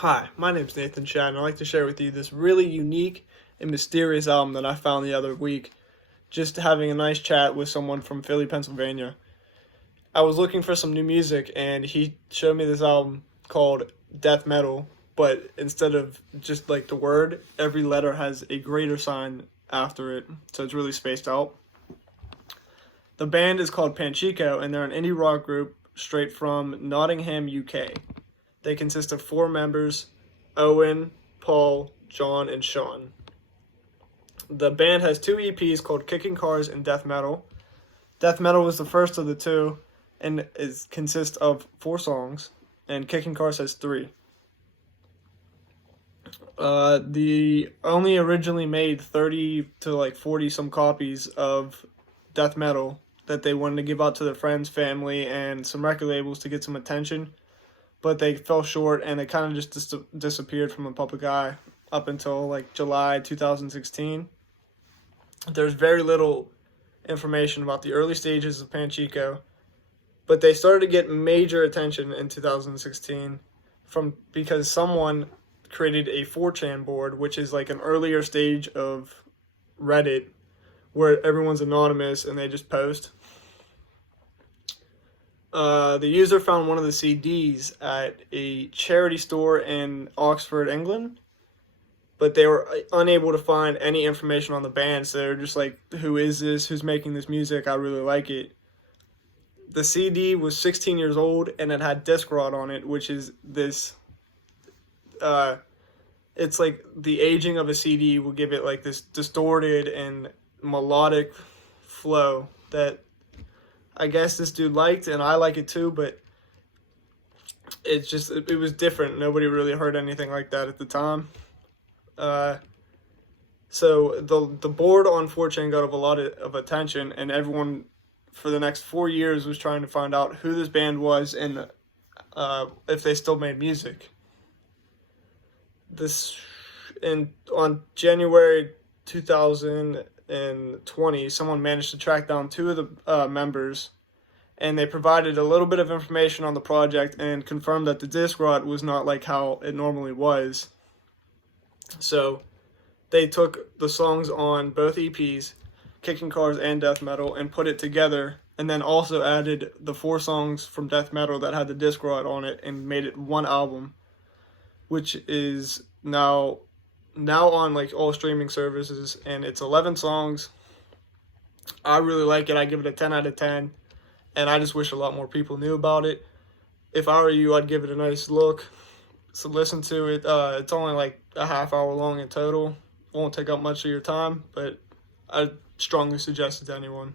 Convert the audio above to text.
Hi, my name's Nathan Shad, and I'd like to share with you this really unique and mysterious album that I found the other week, just having a nice chat with someone from Philly, Pennsylvania. I was looking for some new music, and he showed me this album called Death Metal, but instead of just like the word, every letter has a greater sign after it, so it's really spaced out. The band is called Panchiko, and they're an indie rock group straight from Nottingham, UK. They consist of 4 members: Owen, Paul, John, and Sean. The band has 2 EPs called Kicking Cars and Death Metal. Death Metal was the first of the 2 and consists of 4 songs, and Kicking Cars has 3. The only originally made 30 to 40 some copies of Death Metal that they wanted to give out to their friends, family, and some record labels to get some attention, but they fell short and they kind of just disappeared from the public eye up until July 2016. There's very little information about the early stages of Panchiko, but they started to get major attention in 2016 because someone created a 4chan board, which is like an earlier stage of Reddit where everyone's anonymous and they just post. The user found one of the CDs at a charity store in Oxford, England, but they were unable to find any information on the band, so they were just like, who is this? Who's making this music? I really like it. The CD was 16 years old, and it had disc rot on it, which is this, it's like the aging of a CD will give it like this distorted and melodic flow that I guess this dude liked, and I like it too, but it was different. Nobody really heard anything like that at the time. So the board on 4chan got a lot of attention, and everyone for the next 4 years was trying to find out who this band was and if they still made music. On January 2020, someone managed to track down 2 of the members, and they provided a little bit of information on the project and confirmed that the disc rot was not like how it normally was. So they took the songs on both EPs, Kicking Cars and Death Metal, and put it together, and then also added the 4 songs from Death Metal that had the disc rot on it and made it one album, which is now on all streaming services, and it's 11 songs. I really like it. I give it a 10 out of 10, and I just wish a lot more people knew about it. If I were you, I'd give it a nice look. So listen to it. It's only like a half hour long in total. Won't take up much of your time, but I strongly suggest it to anyone.